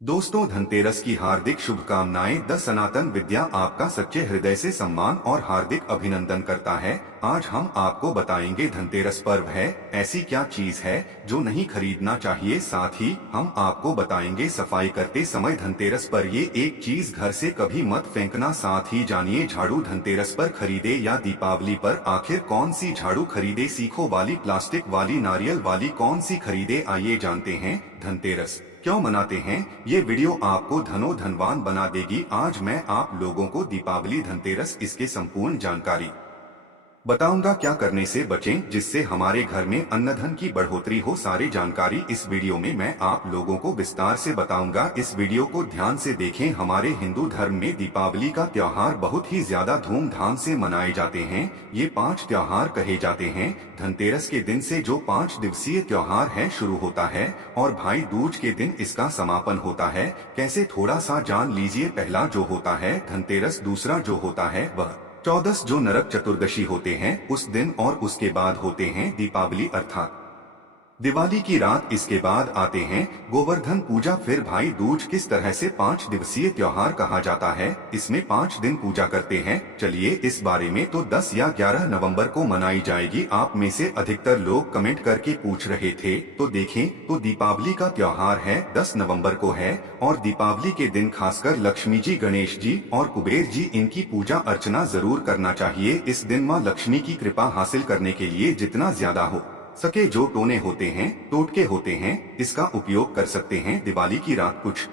दोस्तों, धनतेरस की हार्दिक शुभकामनाएं। द सनातन विद्या आपका सच्चे हृदय से सम्मान और हार्दिक अभिनंदन करता है। आज हम आपको बताएंगे धनतेरस पर्व है ऐसी क्या चीज है जो नहीं खरीदना चाहिए। साथ ही हम आपको बताएंगे सफाई करते समय धनतेरस पर ये एक चीज घर से कभी मत फेंकना। साथ ही जानिए झाड़ू धनतेरस पर खरीदे या दीपावली पर आखिर कौन सी झाड़ू खरीदे, सीखों वाली, प्लास्टिक वाली, नारियल वाली, कौन सी खरीदे। आइए जानते हैं धनतेरस क्यों मनाते हैं। ये वीडियो आपको धनो धनवान बना देगी। आज मैं आप लोगों को दीपावली, धनतेरस, इसके संपूर्ण जानकारी बताऊंगा। क्या करने से बचें जिससे हमारे घर में अन्न धन की बढ़ोतरी हो। सारी जानकारी इस वीडियो में मैं आप लोगों को विस्तार से बताऊंगा। इस वीडियो को ध्यान से देखें। हमारे हिंदू धर्म में दीपावली का त्योहार बहुत ही ज्यादा धूमधाम से मनाए जाते हैं। ये 5 त्योहार कहे जाते हैं। धनतेरस के दिन से जो 5 दिवसीय त्योहार है शुरू होता है और भाई दूज के दिन इसका समापन होता है। कैसे, थोड़ा सा जान लीजिए। पहला जो होता है धनतेरस, दूसरा जो होता है वह 14 जो नरक चतुर्दशी होते हैं उस दिन, और उसके बाद होते हैं दीपावली अर्थात दिवाली की रात। इसके बाद आते हैं गोवर्धन पूजा, फिर भाई दूज। किस तरह से 5 दिवसीय त्योहार कहा जाता है, इसमें 5 दिन पूजा करते हैं। चलिए इस बारे में। तो 10 या 11 नवंबर को मनाई जाएगी। आप में से अधिकतर लोग कमेंट करके पूछ रहे थे, तो देखें तो दीपावली का त्योहार है 10 नवंबर को है। और दीपावली के दिन खासकर लक्ष्मी जी, गणेश जी और कुबेर जी, इनकी पूजा अर्चना जरूर करना चाहिए। इस दिन माँ लक्ष्मी की कृपा हासिल करने के लिए जितना ज्यादा हो सके जो टोने होते हैं, टोटके होते हैं, इसका उपयोग कर सकते हैं। दिवाली की रात कुछ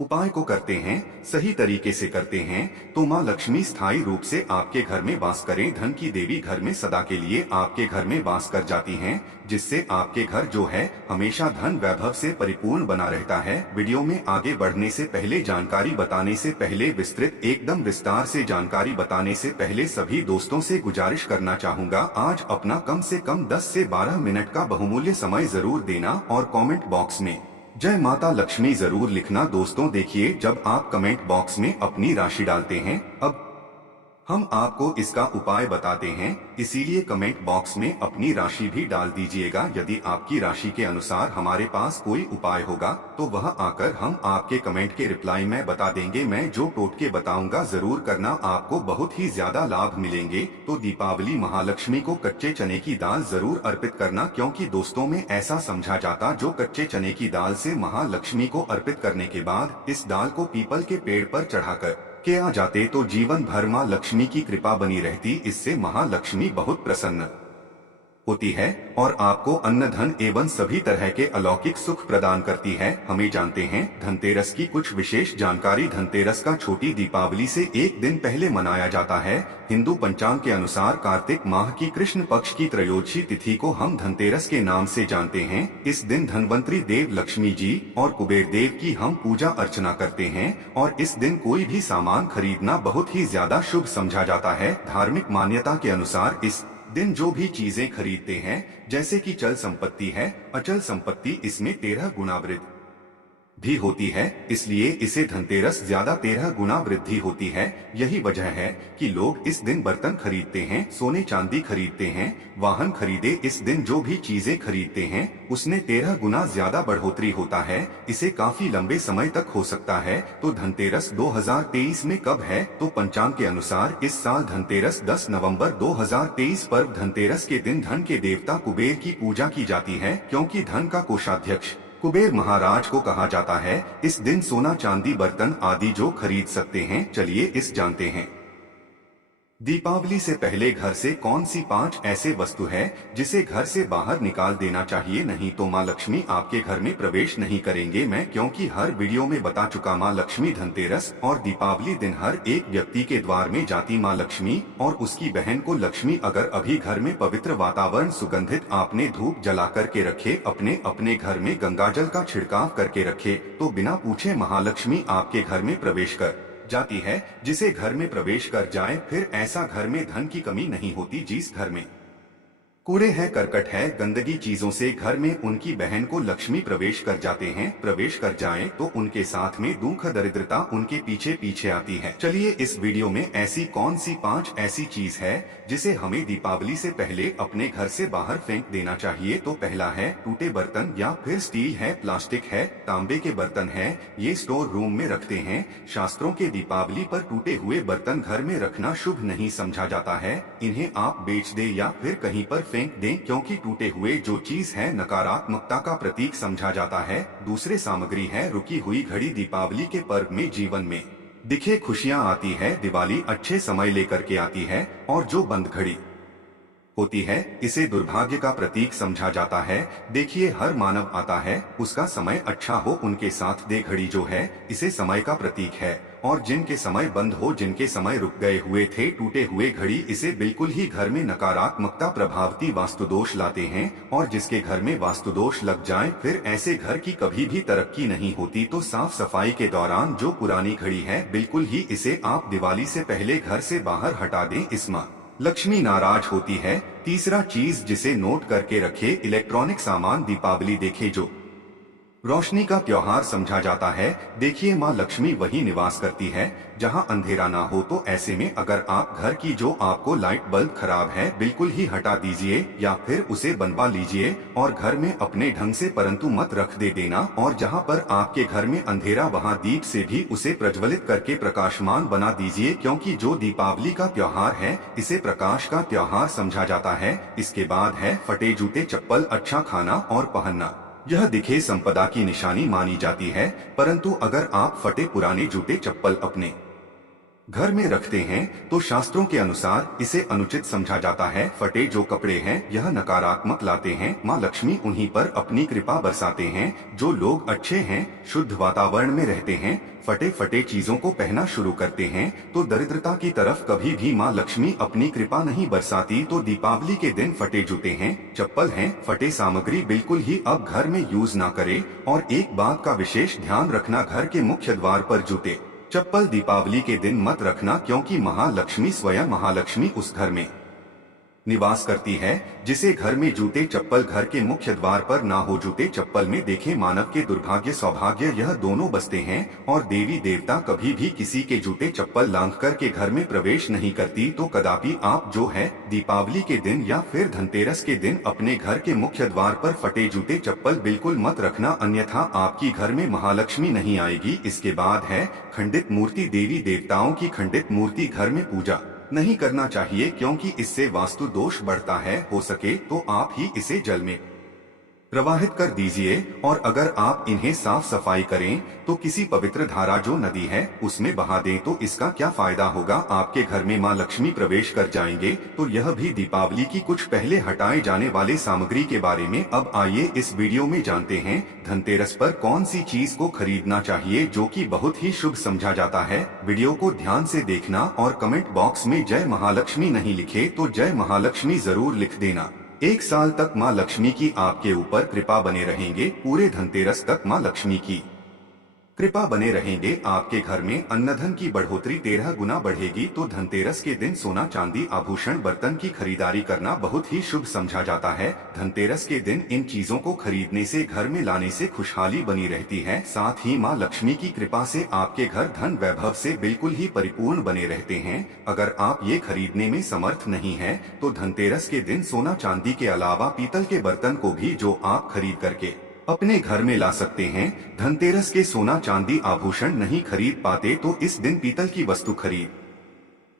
उपाय को करते हैं, सही तरीके से करते हैं तो माँ लक्ष्मी स्थायी रूप से आपके घर में वास करें। धन की देवी घर में सदा के लिए आपके घर में वास कर जाती हैं, जिससे आपके घर जो है हमेशा धन वैभव से परिपूर्ण बना रहता है। वीडियो में आगे बढ़ने से पहले, जानकारी बताने से पहले, विस्तृत एकदम विस्तार से जानकारी बताने से पहले सभी दोस्तों से गुजारिश करना चाहूंगा, आज अपना कम से कम 10 से 12 मिनट का बहुमूल्य समय जरूर देना और कमेंट बॉक्स में जय माता लक्ष्मी जरूर लिखना। दोस्तों देखिए, जब आप कमेंट बॉक्स में अपनी राशि डालते हैं, अब हम आपको इसका उपाय बताते हैं, इसीलिए कमेंट बॉक्स में अपनी राशि भी डाल दीजिएगा। यदि आपकी राशि के अनुसार हमारे पास कोई उपाय होगा तो वह आकर हम आपके कमेंट के रिप्लाई में बता देंगे। मैं जो टोटके बताऊंगा जरूर करना, आपको बहुत ही ज्यादा लाभ मिलेंगे। तो दीपावली महालक्ष्मी को कच्चे चने की दाल जरूर अर्पित करना, क्योंकि दोस्तों में ऐसा समझा जाता जो कच्चे चने की दाल से महालक्ष्मी को अर्पित करने के बाद इस दाल को पीपल के पेड़ पर चढ़ाकर के आ जाते तो जीवन भर माँ लक्ष्मी की कृपा बनी रहती। इससे महालक्ष्मी बहुत प्रसन्न होती है और आपको अन्न धन एवं सभी तरह के अलौकिक सुख प्रदान करती है। हमें जानते हैं धनतेरस की कुछ विशेष जानकारी। धनतेरस का छोटी दीपावली से एक दिन पहले मनाया जाता है। हिंदू पंचांग के अनुसार कार्तिक माह की कृष्ण पक्ष की त्रयोदशी तिथि को हम धनतेरस के नाम से जानते हैं। इस दिन धनवंतरी देव लक्ष्मी जी और कुबेर देव की हम पूजा अर्चना करते हैं और इस दिन कोई भी सामान खरीदना बहुत ही ज्यादा शुभ समझा जाता है। धार्मिक मान्यता के अनुसार इस दिन जो भी चीजें खरीदते हैं, जैसे कि चल संपत्ति है, अचल संपत्ति, इसमें 13 गुना वृद्धि भी होती है, इसलिए इसे धनतेरस ज्यादा 13 गुना वृद्धि होती है। यही वजह है कि लोग इस दिन बर्तन खरीदते हैं, सोने चांदी खरीदते हैं, वाहन खरीदे। इस दिन जो भी चीजें खरीदते हैं उसने 13 गुना ज्यादा बढ़ोतरी होता है। इसे काफी लंबे समय तक हो सकता है। तो धनतेरस 2023 में कब है, तो पंचांग के अनुसार इस साल धनतेरस 10 नवंबर 2023 पर्व धनतेरस के दिन धन के देवता कुबेर की पूजा की जाती है, क्योंकि धन का कोषाध्यक्ष कुबेर महाराज को कहा जाता है। इस दिन सोना चांदी बर्तन आदि जो खरीद सकते हैं। चलिए इस जानते हैं दीपावली से पहले घर से कौन सी 5 ऐसे वस्तु है जिसे घर से बाहर निकाल देना चाहिए, नहीं तो माँ लक्ष्मी आपके घर में प्रवेश नहीं करेंगे। मैं क्योंकि हर वीडियो में बता चुका, माँ लक्ष्मी धनतेरस और दीपावली दिन हर एक व्यक्ति के द्वार में जाती माँ लक्ष्मी और उसकी बहन को लक्ष्मी। अगर अभी घर में पवित्र वातावरण सुगंधित आपने धूप जला करके रखे, अपने अपने घर में गंगाजल का छिड़काव करके रखे, तो बिना पूछे महालक्ष्मी आपके घर में प्रवेश कर जाती है। जिसे घर में प्रवेश कर जाए फिर ऐसा घर में धन की कमी नहीं होती। जिस घर में कूड़े हैं, करकट है, गंदगी चीजों से घर में उनकी बहन को लक्ष्मी प्रवेश कर जाते हैं। प्रवेश कर जाएं तो उनके साथ में दुख दरिद्रता उनके पीछे पीछे आती है। चलिए इस वीडियो में ऐसी कौन सी 5 ऐसी चीज है जिसे हमें दीपावली से पहले अपने घर से बाहर फेंक देना चाहिए। तो पहला है टूटे बर्तन, या फिर स्टील है, प्लास्टिक है, तांबे के बर्तन है, ये स्टोर रूम में रखते हैं। शास्त्रों के दीपावली पर टूटे हुए बर्तन घर में रखना शुभ नहीं समझा जाता है। इन्हें आप बेच दे या फिर कहीं पर फेंक दें, क्योंकि टूटे हुए जो चीज है नकारात्मकता का प्रतीक समझा जाता है। दूसरे सामग्री है रुकी हुई घड़ी। दीपावली के पर्व में जीवन में दिखे खुशियां आती है। दिवाली अच्छे समय लेकर के आती है, और जो बंद घड़ी होती है इसे दुर्भाग्य का प्रतीक समझा जाता है। देखिए हर मानव आता है, उसका समय अच्छा हो, उनके साथ दे घड़ी जो है इसे समय का प्रतीक है। और जिनके समय बंद हो, जिनके समय रुक गए हुए थे, टूटे हुए घड़ी इसे बिल्कुल ही घर में नकारात्मकता प्रभावती वास्तुदोष लाते हैं। और जिसके घर में वास्तुदोष लग जाए फिर ऐसे घर की कभी भी तरक्की नहीं होती। तो साफ सफाई के दौरान जो पुरानी घड़ी है बिल्कुल ही इसे आप दिवाली से पहले घर से बाहर हटा दें। इसमें लक्ष्मी नाराज होती है। तीसरा चीज जिसे नोट करके रखे, इलेक्ट्रॉनिक सामान। दीपावली देखे जो रोशनी का त्योहार समझा जाता है। देखिए माँ लक्ष्मी वही निवास करती है जहाँ अंधेरा ना हो। तो ऐसे में अगर आप घर की जो आपको लाइट बल्ब खराब है बिल्कुल ही हटा दीजिए, या फिर उसे बनवा लीजिए और घर में अपने ढंग से, परंतु मत रख दे देना। और जहाँ पर आपके घर में अंधेरा वहाँ दीप से भी उसे प्रज्वलित करके प्रकाशमान बना दीजिए, क्योंकि जो दीपावली का त्योहार है इसे प्रकाश का त्योहार समझा जाता है। इसके बाद है फटे जूते चप्पल। अच्छा खाना और पहनना यह दिखे संपदा की निशानी मानी जाती है, परंतु अगर आप फटे पुराने जूते चप्पल अपने घर में रखते हैं तो शास्त्रों के अनुसार इसे अनुचित समझा जाता है। फटे जो कपड़े हैं यह नकारात्मक लाते हैं। माँ लक्ष्मी उन्हीं पर अपनी कृपा बरसाते हैं जो लोग अच्छे हैं, शुद्ध वातावरण में रहते हैं। फटे फटे चीजों को पहना शुरू करते हैं तो दरिद्रता की तरफ कभी भी माँ लक्ष्मी अपनी कृपा नहीं बरसाती। तो दीपावली के दिन फटे जूते हैं, चप्पल हैं, फटे सामग्री बिल्कुल ही अब घर में यूज ना करें। और एक बात का विशेष ध्यान रखना, घर के मुख्य द्वार पर जूते चप्पल दीपावली के दिन मत रखना, क्योंकि महालक्ष्मी स्वयं महालक्ष्मी उस घर में निवास करती है जिसे घर में जूते चप्पल घर के मुख्य द्वार पर ना हो। जूते चप्पल में देखें मानव के दुर्भाग्य सौभाग्य यह दोनों बसते हैं, और देवी देवता कभी भी किसी के जूते चप्पल लांघ कर के घर में प्रवेश नहीं करती। तो कदापि आप जो है दीपावली के दिन या फिर धनतेरस के दिन अपने घर के मुख्य द्वार पर फटे जूते चप्पल बिल्कुल मत रखना, अन्यथा आपकी घर में महालक्ष्मी नहीं आएगी। इसके बाद है खंडित मूर्ति। देवी देवताओं की खंडित मूर्ति घर में पूजा नहीं करना चाहिए, क्योंकि इससे वास्तु दोष बढ़ता है। हो सके तो आप ही इसे जल में प्रवाहित कर दीजिए, और अगर आप इन्हें साफ सफाई करें तो किसी पवित्र धारा जो नदी है उसमें बहा दें तो इसका क्या फायदा होगा। आपके घर में माँ लक्ष्मी प्रवेश कर जाएंगे। तो यह भी दीपावली की कुछ पहले हटाए जाने वाले सामग्री के बारे में। अब आइए इस वीडियो में जानते हैं धनतेरस पर कौन सी चीज को खरीदना चाहिए जो कि बहुत ही शुभ समझा जाता है। वीडियो को ध्यान से देखना और कमेंट बॉक्स में जय महालक्ष्मी नहीं लिखे तो जय महालक्ष्मी जरूर लिख देना। 1 साल तक माँ लक्ष्मी की आपके ऊपर कृपा बने रहेंगे। पूरे धनतेरस तक माँ लक्ष्मी की कृपा बने रहेंगे। आपके घर में अन्नधन की बढ़ोतरी 13 गुना बढ़ेगी। तो धनतेरस के दिन सोना चांदी आभूषण बर्तन की खरीदारी करना बहुत ही शुभ समझा जाता है। धनतेरस के दिन इन चीजों को खरीदने से, घर में लाने से खुशहाली बनी रहती है। साथ ही माँ लक्ष्मी की कृपा से आपके घर धन वैभव से बिल्कुल ही परिपूर्ण बने रहते हैं। अगर आप ये खरीदने में समर्थ नहीं है तो धनतेरस के दिन सोना चांदी के अलावा पीतल के बर्तन को भी जो आप खरीद करके अपने घर में ला सकते हैं। धनतेरस के सोना चांदी आभूषण नहीं खरीद पाते तो इस दिन पीतल की वस्तु खरीद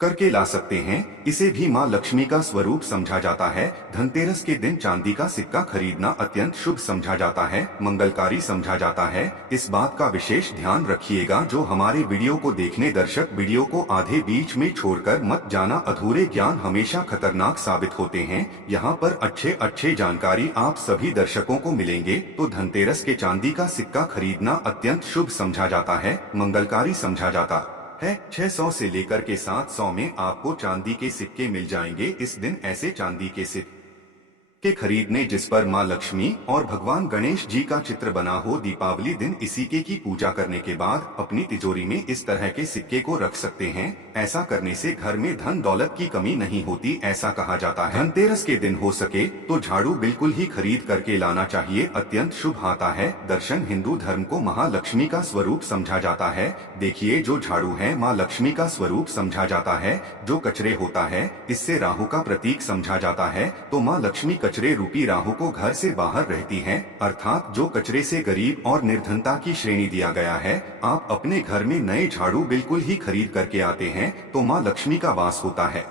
करके ला सकते हैं। इसे भी माँ लक्ष्मी का स्वरूप समझा जाता है। धनतेरस के दिन चांदी का सिक्का खरीदना अत्यंत शुभ समझा जाता है, मंगलकारी समझा जाता है। इस बात का विशेष ध्यान रखिएगा। जो हमारे वीडियो को देखने दर्शक वीडियो को आधे बीच में छोड़कर मत जाना। अधूरे ज्ञान हमेशा खतरनाक साबित होते हैं। यहाँ पर अच्छे जानकारी आप सभी दर्शकों को मिलेंगे। तो धनतेरस के चांदी का सिक्का खरीदना अत्यंत शुभ समझा जाता है, मंगलकारी समझा जाता है। 600 से लेकर के 700 में आपको चांदी के सिक्के मिल जाएंगे। इस दिन ऐसे चांदी के सिक्के के खरीदने जिस पर मां लक्ष्मी और भगवान गणेश जी का चित्र बना हो। दीपावली दिन इसी की पूजा करने के बाद अपनी तिजोरी में इस तरह के सिक्के को रख सकते हैं। ऐसा करने से घर में धन दौलत की कमी नहीं होती, ऐसा कहा जाता है। धनतेरस के दिन हो सके तो झाड़ू बिल्कुल ही खरीद करके लाना चाहिए, अत्यंत शुभ आता है। दर्शन हिंदू धर्म को महालक्ष्मी का स्वरूप समझा जाता है। देखिए, जो झाड़ू है माँ लक्ष्मी का स्वरूप समझा जाता है। जो कचरे होता है इससे राहु का प्रतीक समझा जाता है, तो माँ लक्ष्मी कचरे रूपी राहु को घर से बाहर रहती है, अर्थात जो कचरे से गरीब और निर्धनता की श्रेणी दिया गया है। आप अपने घर में नए झाड़ू बिल्कुल ही खरीद करके आते हैं तो माँ लक्ष्मी का वास होता है।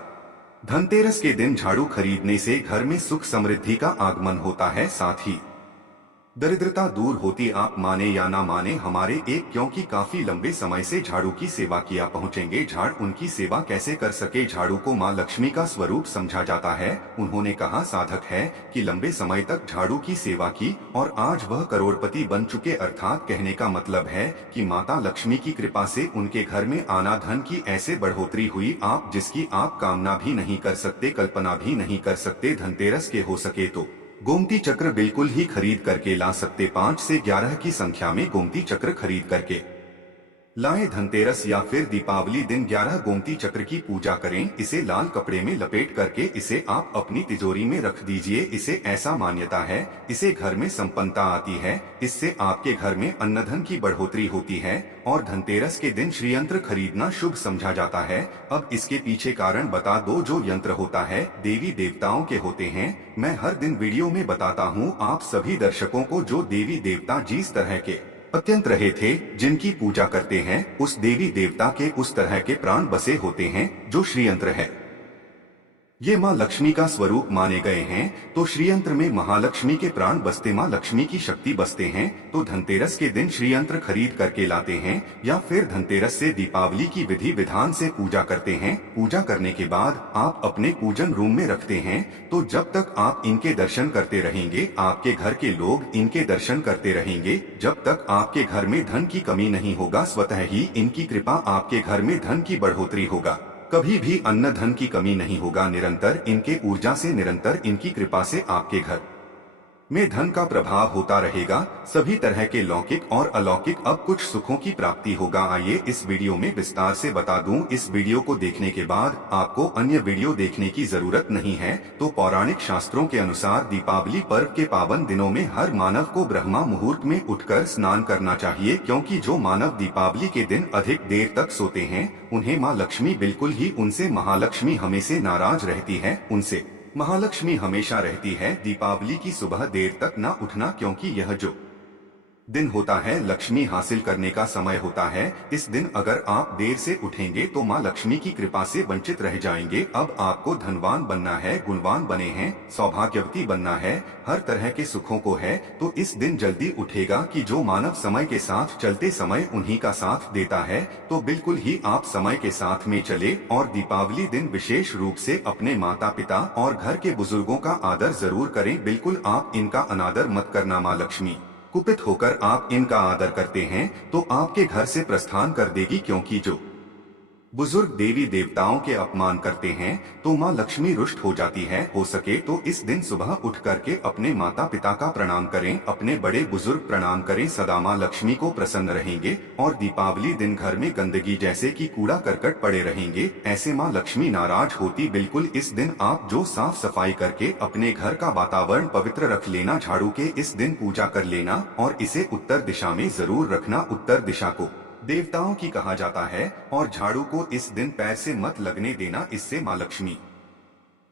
धनतेरस के दिन झाड़ू खरीदने से घर में सुख समृद्धि का आगमन होता है, साथ ही दरिद्रता दूर होती। आप माने या ना माने, हमारे एक क्योंकि काफी लंबे समय से झाड़ू की सेवा किया पहुंचेंगे। झाड़ उनकी सेवा कैसे कर सके। झाड़ू को मां लक्ष्मी का स्वरूप समझा जाता है। उन्होंने कहा साधक है कि लंबे समय तक झाड़ू की सेवा की और आज वह करोड़पति बन चुके, अर्थात कहने का मतलब है कि माता लक्ष्मी की कृपा से उनके घर में आना धन की ऐसे बढ़ोतरी हुई आप जिसकी आप कामना भी नहीं कर सकते, कल्पना भी नहीं कर सकते। धनतेरस के हो सके तो गोमती चक्र बिल्कुल ही खरीद करके ला सकते। 5 से 11 की संख्या में गोमती चक्र खरीद करके लाएं। धनतेरस या फिर दीपावली दिन 11 गोमती चक्र की पूजा करें। इसे लाल कपड़े में लपेट करके इसे आप अपनी तिजोरी में रख दीजिए। इसे ऐसा मान्यता है, इसे घर में संपन्नता आती है, इससे आपके घर में अन्नधन की बढ़ोतरी होती है और धनतेरस के दिन श्रीयंत्र खरीदना शुभ समझा जाता है। अब इसके पीछे कारण बता दो। जो यंत्र होता है देवी देवताओं के होते हैं। मैं हर दिन वीडियो में बताता हूँ आप सभी दर्शकों को, जो देवी देवता जिस तरह के अत्यंत रहे थे, जिनकी पूजा करते हैं, उस देवी देवता के उस तरह के प्राण बसे होते हैं जो श्रीयंत्र है। ये माँ लक्ष्मी का स्वरूप माने गए हैं, तो श्रीयंत्र में महालक्ष्मी के प्राण बसते, माँ लक्ष्मी की शक्ति बसते हैं। तो धनतेरस के दिन श्रीयंत्र खरीद करके लाते हैं या फिर धनतेरस से दीपावली की विधि विधान से पूजा करते हैं। पूजा करने के बाद आप अपने पूजन रूम में रखते हैं। तो जब तक आप इनके दर्शन करते रहेंगे, आपके घर के लोग इनके दर्शन करते रहेंगे। जब तक आपके घर में धन की कमी नहीं होगा, स्वतः ही इनकी कृपा आपके घर में धन की बढ़ोतरी होगा। कभी भी अन्न धन की कमी नहीं होगा। निरंतर इनके ऊर्जा से, निरंतर इनकी कृपा से आपके घर में धन का प्रभाव होता रहेगा। सभी तरह के लौकिक और अलौकिक अब कुछ सुखों की प्राप्ति होगा। आइए इस वीडियो में विस्तार से बता दूं। इस वीडियो को देखने के बाद आपको अन्य वीडियो देखने की जरूरत नहीं है। तो पौराणिक शास्त्रों के अनुसार दीपावली पर्व के पावन दिनों में हर मानव को ब्रह्मा मुहूर्त में उठकर स्नान करना चाहिए, क्योंकि जो मानव दीपावली के दिन अधिक देर तक सोते हैं उन्हें माँ लक्ष्मी बिल्कुल ही, उनसे महालक्ष्मी हमेशा नाराज रहती है, उनसे महालक्ष्मी हमेशा रहती है। दीपावली की सुबह देर तक न उठना, क्योंकि यह जो दिन होता है लक्ष्मी हासिल करने का समय होता है। इस दिन अगर आप देर से उठेंगे तो माँ लक्ष्मी की कृपा से वंचित रह जाएंगे। अब आपको धनवान बनना है, गुणवान बने हैं, सौभाग्यवती बनना है, हर तरह के सुखों को है, तो इस दिन जल्दी उठेगा कि जो मानव समय के साथ चलते समय उन्हीं का साथ देता है। तो बिल्कुल ही आप समय के साथ में चले और दीपावली दिन विशेष रूप से अपने माता पिता और घर के बुजुर्गों का आदर जरूर करें। बिल्कुल आप इनका अनादर मत करना। माँ लक्ष्मी कुपित होकर आप इनका आदर करते हैं तो आपके घर से प्रस्थान कर देगी, क्योंकि जो बुजुर्ग देवी देवताओं के अपमान करते हैं तो माँ लक्ष्मी रुष्ट हो जाती है। हो सके तो इस दिन सुबह उठ करके अपने माता पिता का प्रणाम करें, अपने बड़े बुजुर्ग प्रणाम करें, सदा माँ लक्ष्मी को प्रसन्न रहेंगे। और दीपावली दिन घर में गंदगी जैसे कि कूड़ा करकट पड़े रहेंगे, ऐसे माँ लक्ष्मी नाराज होती। बिल्कुल इस दिन आप जो साफ सफाई करके अपने घर का वातावरण पवित्र रख लेना, झाड़ू के इस दिन पूजा कर लेना और इसे उत्तर दिशा में जरूर रखना। उत्तर दिशा को देवताओं की कहा जाता है और झाड़ू को इस दिन पैर से मत लगने देना, इससे माँ लक्ष्मी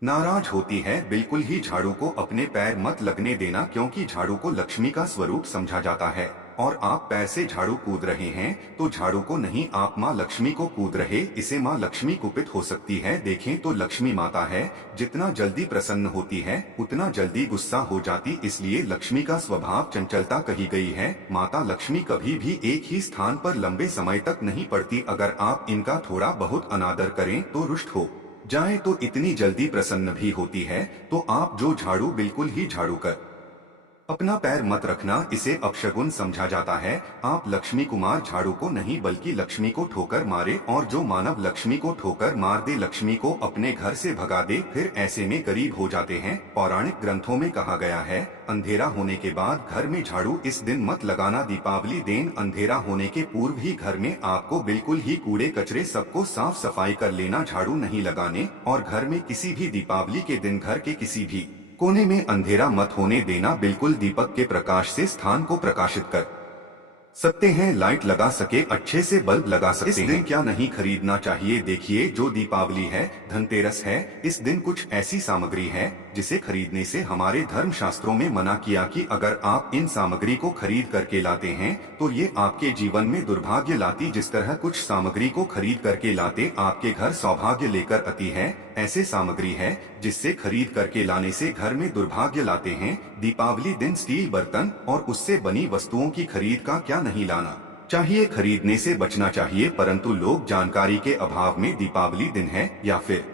नाराज होती है। बिल्कुल ही झाड़ू को अपने पैर मत लगने देना, क्योंकि झाड़ू को लक्ष्मी का स्वरूप समझा जाता है। और आप पैर से झाड़ू कूद रहे हैं तो झाड़ू को नहीं, आप माँ लक्ष्मी को कूद रहे, इसे माँ लक्ष्मी कुपित हो सकती है। देखें तो लक्ष्मी माता है, जितना जल्दी प्रसन्न होती है उतना जल्दी गुस्सा हो जाती, इसलिए लक्ष्मी का स्वभाव चंचलता कही गई है। माता लक्ष्मी कभी भी एक ही स्थान पर लंबे समय तक नहीं पड़ती। अगर आप इनका थोड़ा बहुत अनादर करें तो रुष्ट हो जाए तो इतनी जल्दी प्रसन्न भी होती है। तो आप जो झाड़ू बिल्कुल ही झाड़ू कर अपना पैर मत रखना, इसे अपशगुन समझा जाता है। आप लक्ष्मी कुमार झाड़ू को नहीं बल्कि लक्ष्मी को ठोकर मारे, और जो मानव लक्ष्मी को ठोकर मार दे लक्ष्मी को अपने घर से भगा दे, फिर ऐसे में गरीब हो जाते हैं। पौराणिक ग्रंथों में कहा गया है, अंधेरा होने के बाद घर में झाड़ू इस दिन मत लगाना। दीपावली दिन अंधेरा होने के पूर्व ही घर में आपको बिल्कुल ही कूड़े कचरे सबको साफ सफाई कर लेना, झाड़ू नहीं लगाने। और घर में किसी भी दीपावली के दिन घर के किसी भी कोने में अंधेरा मत होने देना। बिल्कुल दीपक के प्रकाश से स्थान को प्रकाशित कर सकते हैं, लाइट लगा सके, अच्छे से बल्ब लगा सकते हैं। इस दिन क्या नहीं खरीदना चाहिए? देखिए, जो दीपावली है, धनतेरस है, इस दिन कुछ ऐसी सामग्री है जिसे खरीदने से हमारे धर्म शास्त्रों में मना किया कि अगर आप इन सामग्री को खरीद करके लाते हैं तो ये आपके जीवन में दुर्भाग्य लाती। जिस तरह कुछ सामग्री को खरीद करके लाते आपके घर सौभाग्य लेकर आती है, ऐसे सामग्री है जिससे खरीद करके लाने से घर में दुर्भाग्य लाते हैं। दीपावली दिन स्टील बर्तन और उससे बनी वस्तुओं की खरीद का क्या नहीं लाना चाहिए, खरीदने से बचना चाहिए। परंतु लोग जानकारी के अभाव में दीपावली दिन है या फिर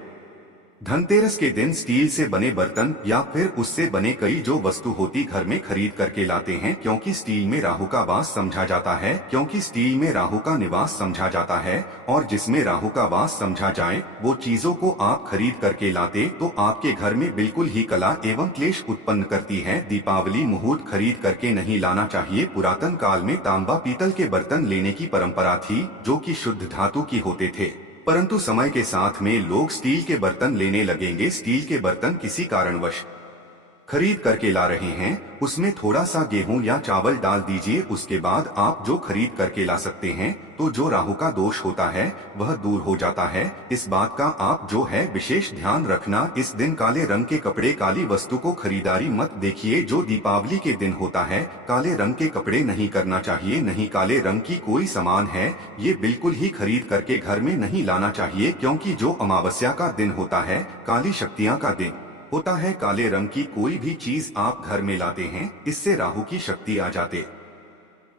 धनतेरस के दिन स्टील से बने बर्तन या फिर उससे बने कई जो वस्तु होती घर में खरीद करके लाते हैं, क्योंकि स्टील में राहु का वास समझा जाता है, क्योंकि स्टील में राहु का निवास समझा जाता है। और जिसमें राहु का वास समझा जाए वो चीजों को आप खरीद करके लाते तो आपके घर में बिल्कुल ही कला एवं क्लेश उत्पन्न करती है। दीपावली मुहूर्त खरीद करके नहीं लाना चाहिए। पुरातन काल में तांबा पीतल के बर्तन लेने की परंपरा थी जो कि शुद्ध धातु की होते थे, परंतु समय के साथ में लोग स्टील के बर्तन लेने लगेंगे। स्टील के बर्तन किसी कारणवश खरीद करके ला रहे हैं, उसमें थोड़ा सा गेहूं या चावल डाल दीजिए, उसके बाद आप जो खरीद करके ला सकते हैं तो जो राहु का दोष होता है वह दूर हो जाता है। इस बात का आप जो है विशेष ध्यान रखना। इस दिन काले रंग के कपड़े, काली वस्तु को खरीदारी मत देखिए। जो दीपावली के दिन होता है काले रंग के कपड़े नहीं करना चाहिए, नहीं काले रंग की कोई सामान है ये बिल्कुल ही खरीद करके घर में नहीं लाना चाहिए, क्योंकि जो अमावस्या का दिन होता है, काली शक्तियाँ का दिन होता है, काले रंग की कोई भी चीज आप घर में लाते हैं इससे राहु की शक्ति आ जाते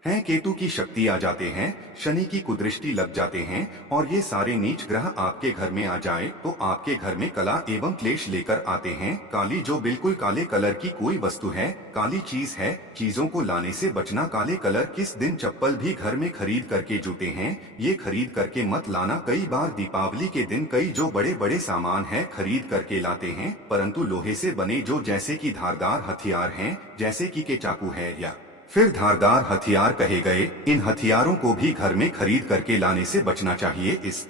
हैं, केतु की शक्ति आ जाते हैं, शनि की कुदृष्टि लग जाते हैं, और ये सारे नीच ग्रह आपके घर में आ जाए तो आपके घर में कला एवं क्लेश लेकर आते हैं। काली जो बिल्कुल काले कलर की कोई वस्तु है, काली चीज है, चीजों को लाने से बचना। काले कलर किस दिन चप्पल भी घर में खरीद करके जूते हैं ये खरीद करके मत लाना। कई बार दीपावली के दिन कई जो बड़े बड़े सामान है खरीद करके लाते हैं, परंतु लोहे से बने जो जैसे की धारदार हथियार हैं, जैसे की के चाकू है या फिर धारदार हथियार कहे गए, इन हथियारों को भी घर में खरीद करके लाने से बचना चाहिए। इस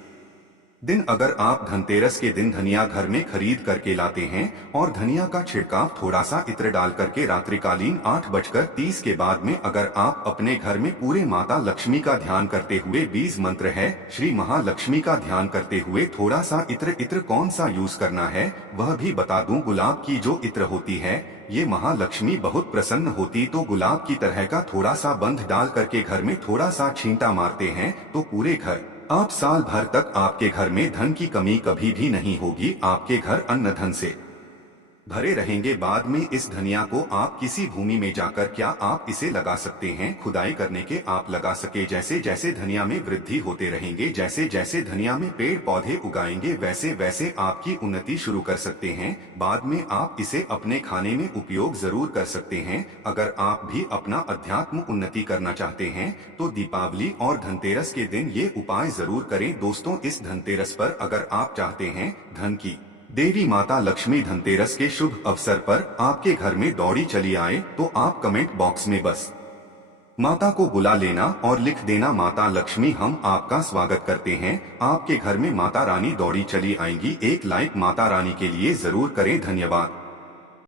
दिन अगर आप धनतेरस के दिन धनिया घर में खरीद करके लाते हैं और धनिया का छिड़काव थोड़ा सा इत्र डाल करके रात्रिकालीन 8:30 के बाद में अगर आप अपने घर में पूरे माता लक्ष्मी का ध्यान करते हुए, बीज मंत्र है श्री महालक्ष्मी का ध्यान करते हुए थोड़ा सा इत्र कौन सा यूज करना है वह भी बता दूं। गुलाब की जो इत्र होती है ये महालक्ष्मी बहुत प्रसन्न होती, तो गुलाब की तरह का थोड़ा सा बंध डाल करके घर में थोड़ा सा छींटा मारते हैं तो पूरे घर आप साल भर तक आपके घर में धन की कमी कभी भी नहीं होगी, आपके घर अन्न धन से भरे रहेंगे। बाद में इस धनिया को आप किसी भूमि में जाकर क्या आप इसे लगा सकते हैं, खुदाई करने के आप लगा सके। जैसे जैसे धनिया में वृद्धि होते रहेंगे, जैसे जैसे धनिया में पेड़ पौधे उगाएंगे, वैसे वैसे आपकी उन्नति शुरू कर सकते हैं। बाद में आप इसे अपने खाने में उपयोग जरूर कर सकते हैं। अगर आप भी अपना अध्यात्म उन्नति करना चाहते हैं तो दीपावली और धनतेरस के दिन ये उपाय जरूर करें। दोस्तों, इस धनतेरस पर अगर आप चाहते हैं धन की देवी माता लक्ष्मी धनतेरस के शुभ अवसर पर आपके घर में दौड़ी चली आए तो आप कमेंट बॉक्स में बस माता को बुला लेना और लिख देना माता लक्ष्मी हम आपका स्वागत करते हैं। आपके घर में माता रानी दौड़ी चली आएंगी। एक लाइक माता रानी के लिए जरूर करें। धन्यवाद।